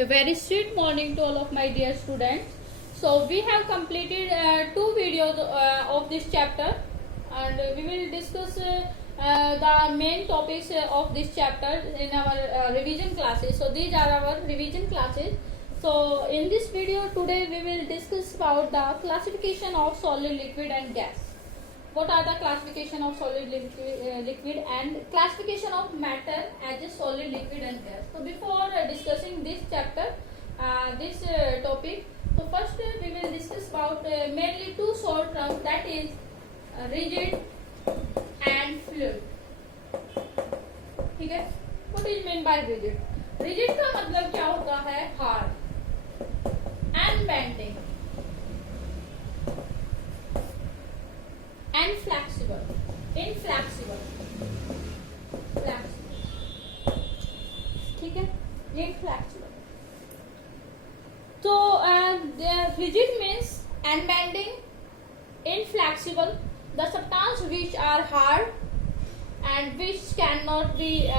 A very sweet morning to all of my dear students. So we have completed two videos of this chapter, and we will discuss the main topics of this chapter in our revision classes. So these are our revision classes. So in this video today we will discuss about the classification of solid, liquid and gas. What are the classification of solid, liquid and classification of matter as a solid, liquid and gas. So before discussing this chapter, this topic, so first we will discuss about mainly two short terms, that is rigid and fluid. ठीक है? What is meant by rigid? Rigid का मतलब क्या होता है? Hard and bending and flexible, inflexible, flexible. ठीक है? Inflexible. So the rigid means unbending, inflexible, the substance which are hard and which cannot be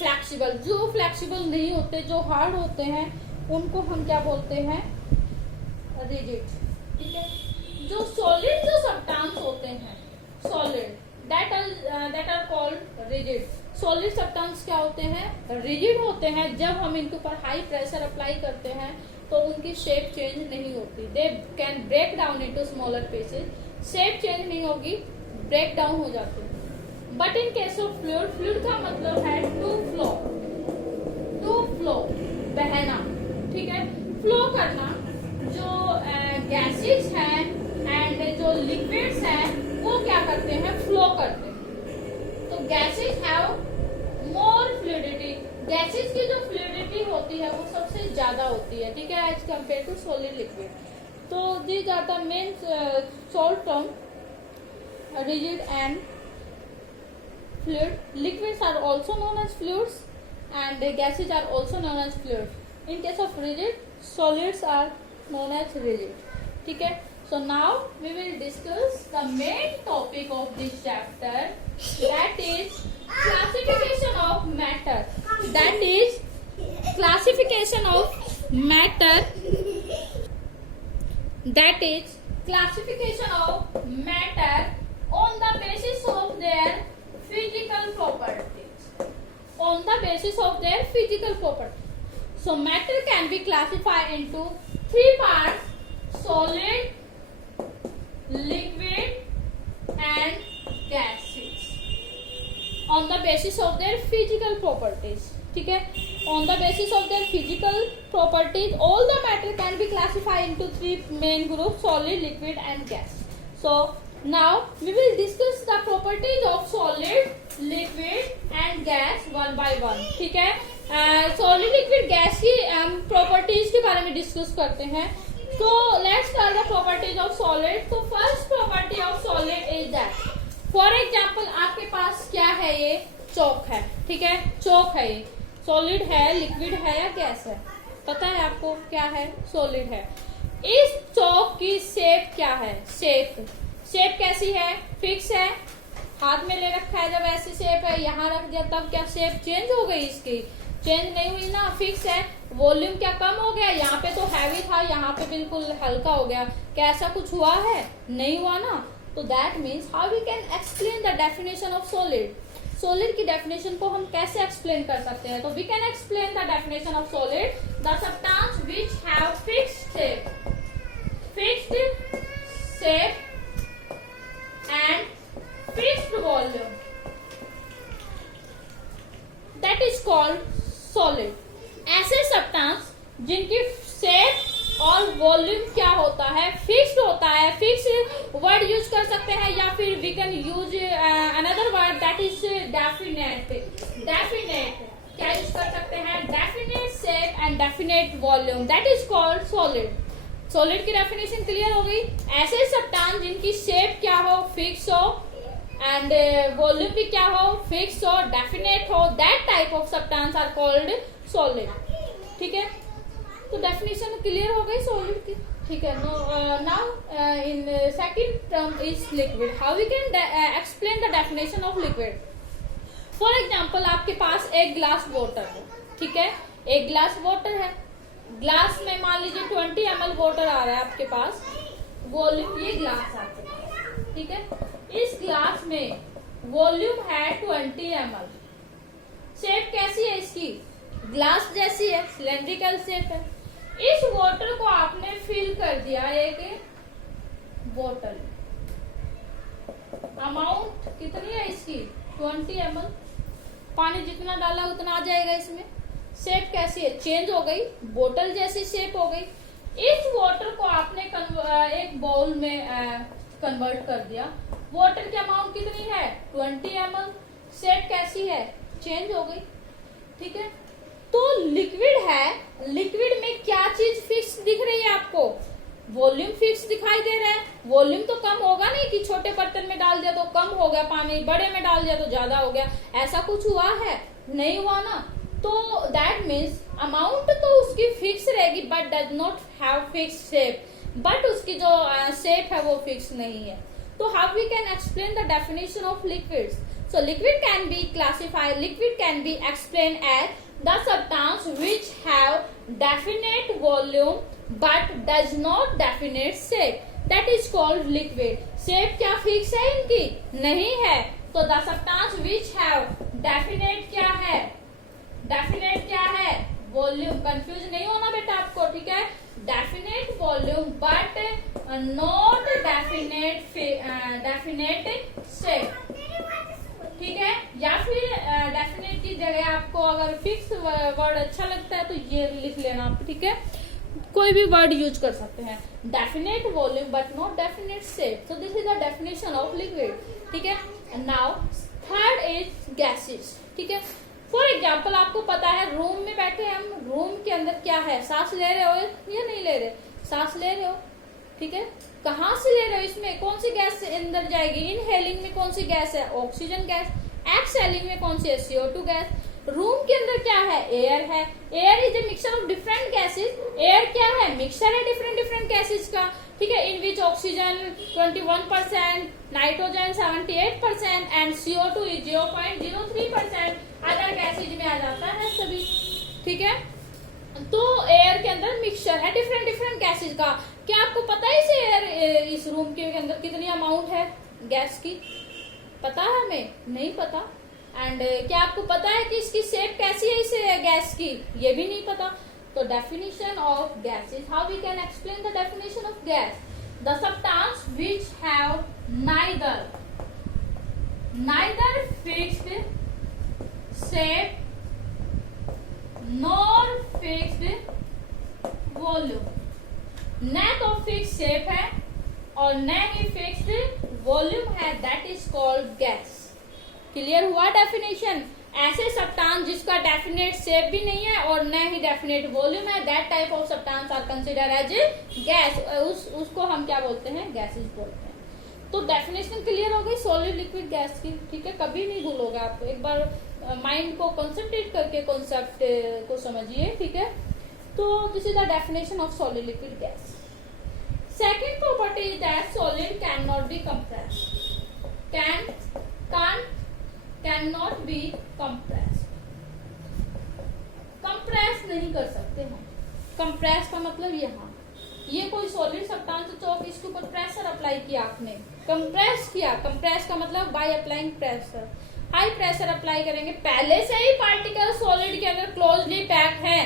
flexible. जो flexible नहीं होते, जो hard होते हैं, उनको हम क्या बोलते हैं? Rigid. ठीक है? जो solid जो substance होते हैं, solid, that are called rigid. Solid substance क्या होते हैं? Rigid होते हैं. जब हम इनके ऊपर high pressure apply करते हैं तो उनकी shape change नहीं होती. They can break down into smaller pieces. Shape change नहीं होगी, break down हो जाती है. But in case of fluid, fluid का मतलब है to flow, बहना. ठीक है? Flow करना. जो gases हैं एंड जो लिक्विड्स हैं वो क्या करते हैं? फ्लो करते हैं. तो gases have more fluidity. Gases की जो फ्लूइडिटी होती है वो सबसे ज्यादा होती है. ठीक है? As compare to solid, liquid. तो these are the main short term, rigid and fluid. Liquids are also known as fluids and gases are also known as fluid. In case of rigid, solids are known as rigid. ठीक है? So now we will discuss the main topic of this chapter, that is classification of matter. That is classification of matter. That is classification of matter on the basis of their physical properties. On the basis of their physical properties. So matter can be classified into three parts: solid, liquid and gases on the basis of their physical properties. ठीक है? On the basis of their physical properties, all the matter can be classified into three main groups: solid, liquid and gas. So now we will discuss the properties of solid, liquid and gas one by one. ठीक है? Solid, liquid, gas की properties के बारे में discuss करते हैं. So let's start the properties of solid. So first property of solid is that, for example, आपके पास क्या है? ये चौक है. ठीक है? चौक है. ये solid है, liquid है या गैस है? पता है आपको क्या है? solid है. इस चौक की शेप क्या है? शेप कैसी है? फिक्स है. हाथ में ले रखा है, जब ऐसी शेप है, यहाँ रख दिया तब क्या शेप चेंज हो गई? इसकी चेंज नहीं हुई ना, फिक्स है. वॉल्यूम क्या कम हो गया? यहाँ पे तो हैवी था, यहाँ पे बिल्कुल हल्का हो गया. क्या ऐसा कुछ हुआ है? नहीं हुआ ना. तो that means how we can explain the definition of solid. Solid की डेफिनेशन को हम कैसे एक्सप्लेन कर सकते हैं? तो we can explain the definition of solid: the substance which have fixed shape and fixed volume, that is called solid. ऐसे substance जिनकी शेप और वॉल्यूम क्या होता है? फिक्स्ड होता है. फिक्स्ड वर्ड यूज कर सकते हैं या फिर we can use another word, that is definite. क्या यूज कर सकते हैं? Definite shape and definite volume, that is called solid. Solid की डेफिनेशन क्लियर हो गई. ऐसे सब्सटेंस जिनकी शेप क्या हो? फिक्स हो एंड वॉल्यूम भी क्या हो? फिक्स हो, डेफिनेट हो, that type of substance are called solid. ठीक है? तो डेफिनेशन क्लियर हो गई सॉलिड की. ठीक है? Now in second term is liquid. How we can explain the definition of liquid? For example, आपके पास एक ग्लास वाटर है. ठीक है? एक ग्लास वाटर है, ग्लास में मान लीजिए 20 ml वाटर आ रहा है आपके पास, वॉल्यूम, ये ग्लास आपके पास, ठीक है, इस ग्लास में वॉल्यूम है 20 ml। शेप कैसी है इसकी, ग्लास जैसी है, सिलेंड्रिकल शेप है। इस वाटर को आपने फिल कर दिया एक बोतल, अमाउंट कितनी है इसकी 20 ml, पानी जितना डाला उतना आ जाएगा इसमें। शेप कैसी है, चेंज हो गई, बोतल जैसी शेप हो गई। इस वाटर को आपने एक बाउल में कन्वर्ट कर दिया, वाटर की अमाउंट कितनी है 20 ml, शेप कैसी है, चेंज हो गई, ठीक है। तो लिक्विड है, लिक्विड में क्या चीज फिक्स दिख रही है आपको, वॉल्यूम फिक्स दिखाई दे रहा है। वॉल्यूम तो कम होगा नहीं कि छोटे बर्तन में डाल दिया तो कम हो गया पानी, बड़े में डाल दिया तो ज्यादा हो गया, ऐसा कुछ हुआ है, नहीं हुआ ना। तो दैट मीन्स अमाउंट तो उसकी फिक्स रहेगी but does not have fix shape, but उसकी जो शेप है वो फिक्स नहीं है। तो how we can explain the definition of liquids. So liquid can be classified, liquid can be explained as the substance which have definite volume but does not definite shape, that is called liquid। shape क्या fix है इनकी, नहीं है। तो the substance which have definite क्या है, definite क्या है, volume, कंफ्यूज नहीं होना बेटा आपको, ठीक है, definite volume but not definite shape, ठीक है। या फिर डेफिनेट की जगह आपको अगर फिक्स वर्ड अच्छा लगता है तो ये लिख लेना आप, ठीक है, कोई भी वर्ड यूज कर सकते हैं, definite volume but not definite shape. So this is the definition of liquid, ठीक है। नाउ थर्ड इज गैसेस, ठीक है। फॉर एग्जाम्पल आपको पता है रूम में बैठे हम, रूम के अंदर क्या है, सांस ले रहे हो या नहीं ले रहे, सांस ले रहे हो, ठीक है, कहाँ से ले रहे हो, इसमें कौन सी गैस अंदर जाएगी, इनहेलिंग में कौन सी गैस है, ऑक्सीजन गैस, एक्सहेलिंग में कौन सी है, CO2 गैस। रूम के अंदर क्या है, एयर है, air is a mixture of different gases, air क्या है, मिक्सचर है डिफरेंट गैसेस का, ठीक है, in which oxygen 21%, nitrogen 78% and CO2 is 0.03%, other gases में आ जाता है सभी, ठीक है। तो एयर के अंदर मिक्सचर है डिफरेंट गैसेज का। क्या आपको पता है इस रूम के अंदर कितनी अमाउंट है गैस की, पता है हमें, नहीं पता। एंड क्या आपको पता है कि इसकी शेप कैसी है इस गैस की, ये भी नहीं पता। तो definition of gases, how we can explain the definition of gas, the substance which have neither fixed shape nor fixed volume, न तो फिक्स शेप है और न ही फिक्स्ड वॉल्यूम है, that is called gas. Clear हुआ डेफिनेशन। ऐसे substance जिसका डेफिनेट शेप भी नहीं है और न ही डेफिनेट वॉल्यूम है, that type of substance are consider as gas, उसको हम क्या बोलते हैं, गैसेस बोलते हैं। तो डेफिनेशन क्लियर हो गई सॉलिड लिक्विड गैस की, ठीक है, कभी नहीं भूलोगे आपको, एक बार माइंड को कंसंट्रेट करके कॉन्सेप्ट को समझिए, ठीक है। तो this is the definition of solid liquid gas. Second property is that solid can not be compressed, can not be compressed, compress नहीं कर सकते हम। कंप्रेस का मतलब यहाँ, ये कोई सॉलिड सब्सटेंस तो इसके ऊपर प्रेशर अप्लाई किया आपने, कंप्रेस किया, कंप्रेस का मतलब by applying pressure, high pressure apply करेंगे, पहले से ही पार्टिकल सॉलिड के अंदर क्लोजली पैक है,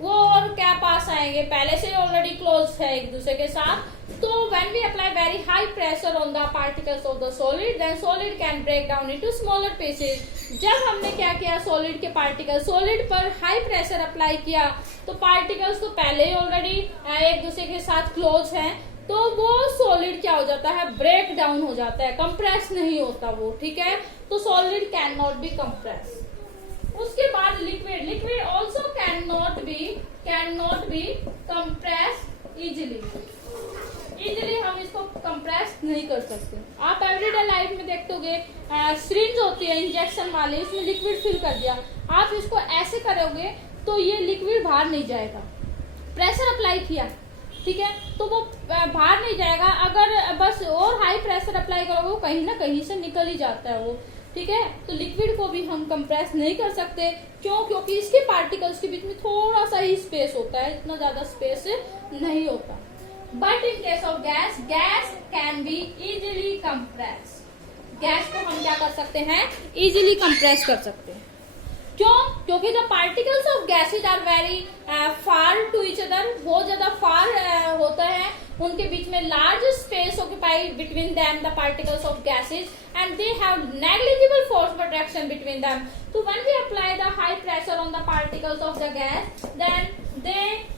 वो और क्या पास आएंगे, पहले से ऑलरेडी क्लोज है एक दूसरे के साथ। तो when we apply very high pressure on the particles of the solid, then solid can break down into smaller pieces. जब हमने क्या किया, सॉलिड के पार्टिकल, सॉलिड पर हाई प्रेशर अप्लाई किया तो पार्टिकल्स तो पहले ही ऑलरेडी एक दूसरे के साथ क्लोज हैं, तो वो सॉलिड क्या हो जाता है, ब्रेक डाउन हो जाता है, कंप्रेस नहीं होता वो, ठीक है। तो solid can not be compress. उसके बाद liquid also can not be compress easily हम इसको कंप्रेस नहीं कर सकते। आप एवरीडे लाइफ में देखोगे सिरिंज होती है इंजेक्शन वाली, इसमें लिक्विड फिल कर दिया, आप इसको ऐसे करोगे तो ये लिक्विड बाहर नहीं जाएगा, प्रेशर अप्लाई किया, ठीक है, तो वो बाहर नहीं जाएगा। अगर बस और हाई प्रेशर अप्लाई करोगे वो कहीं ना कहीं से निकल ही जाता है वो, ठीक है। तो लिक्विड को भी हम कंप्रेस नहीं कर सकते, क्यों? क्योंकि इसके पार्टिकल्स के बीच में थोड़ा सा ही स्पेस होता है, इतना ज्यादा स्पेस नहीं होता। But in case of gas, gas can be easily compress. Gas को हम क्या कर सकते हैं? इजीली कंप्रेस कर सकते हैं। क्यों? क्योंकि the particles of gases are very far to each other, बहुत ज्यादा फार होता है, उनके बीच में large space occupied between them the particles of gases and they have negligible force of attraction between them. तो when we apply the high pressure on the particles of the gas, then they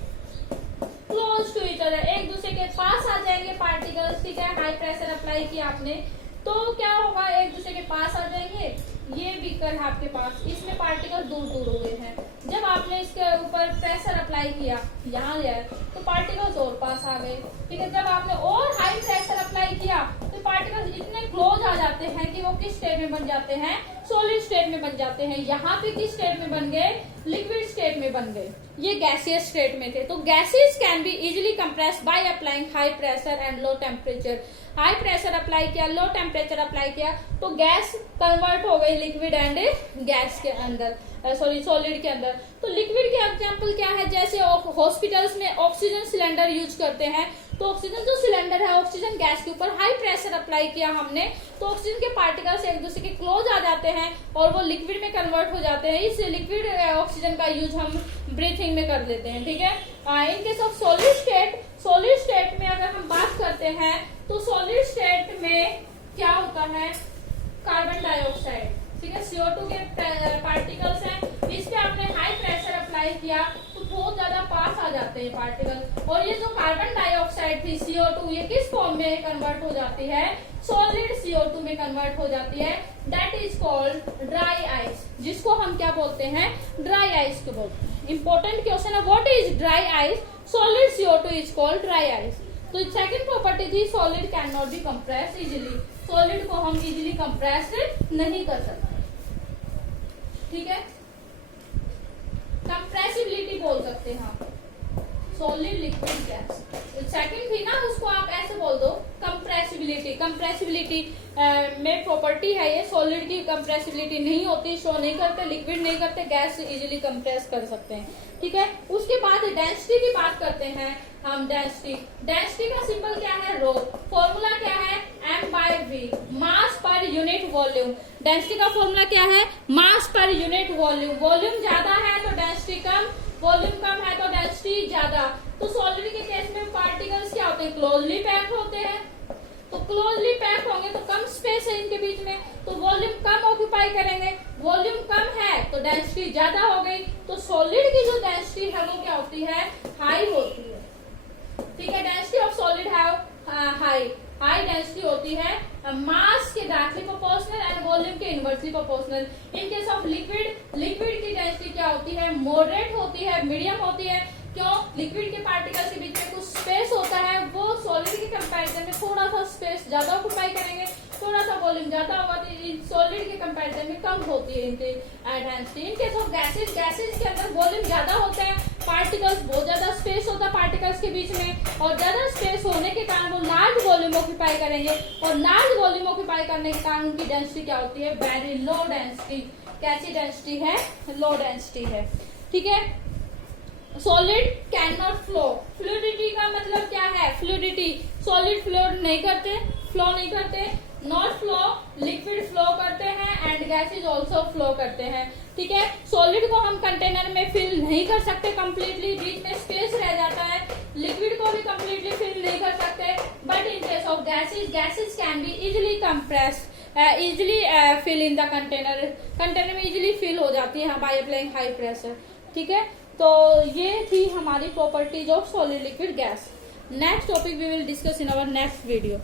close to each other, एक दूसरे के पास आ जाएंगे particles, ठीक है। High pressure apply किया आपने तो क्या होगा? एक दूसरे के पास आ जाएंगे। ये बीकर है आपके पास, इसमें पार्टिकल दूर दूर हो गए हैं। जब आपने इसके ऊपर प्रेशर अप्लाई किया, यहाँ ले आए, तो पार्टिकल्स और पास आ गए, ठीक है। जब आपने और हाई प्रेशर अप्लाई किया तो पार्टिकल्स इतने क्लोज आ जाते हैं कि वो किस स्टेट में बन जाते हैं? सॉलिड स्टेट में बन जाते हैं। यहाँ पे किस स्टेट में बन गए? लिक्विड स्टेट में बन गए। ये गैसियस स्टेट में थे। तो gases can be easily compress by applying high pressure and low temperature. High pressure apply किया, लो टेम्परेचर अप्लाई किया, तो गैस कन्वर्ट हो गई लिक्विड एंड गैस के अंदर, सॉलिड के अंदर। तो लिक्विड के एग्जांपल क्या है? जैसे हॉस्पिटल्स में ऑक्सीजन सिलेंडर यूज करते हैं, तो ऑक्सीजन जो सिलेंडर है, ऑक्सीजन गैस के ऊपर हाई प्रेशर अप्लाई किया हमने, तो ऑक्सीजन के पार्टिकल्स एक दूसरे के क्लोज आ जाते हैं और वो लिक्विड में कन्वर्ट हो जाते हैं। इस लिक्विड ऑक्सीजन का यूज हम ब्रीथिंग में कर लेते हैं, ठीक है। इन केस ऑफ सॉलिड स्टेट में अगर हम बात करते हैं, तो सॉलिड स्टेट में क्या होता है? कार्बन डाइऑक्साइड, ठीक है, CO2 के पार्टिकल्स हैं। इस पे आपने हाई प्रेशर अप्लाई किया तो बहुत ज्यादा पास आ जाते हैं पार्टिकल, और ये जो कार्बन डाइऑक्साइड थी CO2, ये किस फॉर्म में कन्वर्ट हो जाती है? सॉलिड CO2 में कन्वर्ट हो जाती है। That is called dry ice, जिसको हम क्या बोलते हैं? ड्राई आइस को बोलते हैं। इंपॉर्टेंट क्वेश्चन है, what is dry ice? Solid CO2 is called dry ice. तो सेकंड प्रॉपर्टी थी solid can not be compress easily. Solid को हम इजीली कंप्रेस नहीं कर सकते, ठीक है। कंप्रेसिबिलिटी बोल सकते हैं हम, सॉलिड लिक्विड गैस। सेकंड थी ना, उसको आप ऐसे बोल दो, कंप्रेसिबिलिटी। कंप्रेसिबिलिटी में प्रॉपर्टी है ये, सॉलिड की कंप्रेसिबिलिटी नहीं होती, शो नहीं करते, लिक्विड नहीं करते, गैस इजीली कंप्रेस कर सकते हैं, ठीक है। उसके बाद डेंसिटी की बात करते हैं हम। डेंसिटी का सिंबल क्या है? रो। फॉर्मूला क्या है? M/V, मास पर यूनिट वॉल्यूम। डेंसिटी का फॉर्मूला क्या है? मास पर यूनिट वॉल्यूम। वॉल्यूम ज्यादा है तो डेंसिटी कम, वॉल्यूम कम है तो डेंसिटी ज्यादा। तो सॉलिड के केस में पार्टिकल्स क्या होते हैं? क्लोजली पैक्ड होते हैं। तो क्लोजली पैक्ड होंगे तो कम स्पेस है इनके बीच में, तो वॉल्यूम कम ऑक्यूपाई करेंगे। वॉल्यूम कम है तो डेंसिटी ज्यादा हो गई। तो सॉलिड की जो डेंसिटी है वो क्या होती है? हाई होती है, ठीक है। Density of solid have high density होती है, मास के डायरेक्टली प्रोपोर्शनल एंड वॉल्यूम के inversely proportional. In case of liquid की डेंसिटी क्या होती है? मॉडरेट होती है, मीडियम होती है। क्यों? लिक्विड के पार्टिकल्स के बीच में कुछ स्पेस होता है, वो सॉलिड के कंपैरिजन में थोड़ा सा स्पेस ज्यादा ऑक्यूपाई करेंगे, थोड़ा सा वॉल्यूम ज्यादा होगा, तो सॉलिड के कंपैरिजन में कम होती है इनकी density. In case of gases के अंदर वॉल्यूम ज्यादा होता है, पार्टिकल्स बहुत ज्यादा स्पेस होता है पार्टिकल्स के बीच में, और ज्यादा स्पेस होने के कारण वो लार्ज वॉल्यूम ऑक्यूपाई करेंगे, और लार्ज वॉल्यूम ऑक्यूपाई करने के कारण उनकी डेंसिटी क्या होती है? Very low density. कैसी डेंसिटी है? लो डेंसिटी है, ठीक है। Solid can not flow. Fluidity का मतलब क्या है? फ्लूइडिटी, सॉलिड फ्लो नहीं करते। नॉट फ्लो, लिक्विड फ्लो करते हैं, एंड गैसेज ऑल्सो फ्लो करते हैं, ठीक है। सॉलिड को हम कंटेनर में फिल नहीं कर सकते कंप्लीटली, बीच में स्पेस रह जाता है। लिक्विड को भी कंप्लीटली फिल नहीं कर सकते। But in case of gases can be easily compress, easily fill in the container में इजिली फिल हो जाती है बाय अप्लाइंग हाई प्रेशर, ठीक है। तो ये थी हमारी properties of solid liquid gas. Next topic we will discuss in our next video.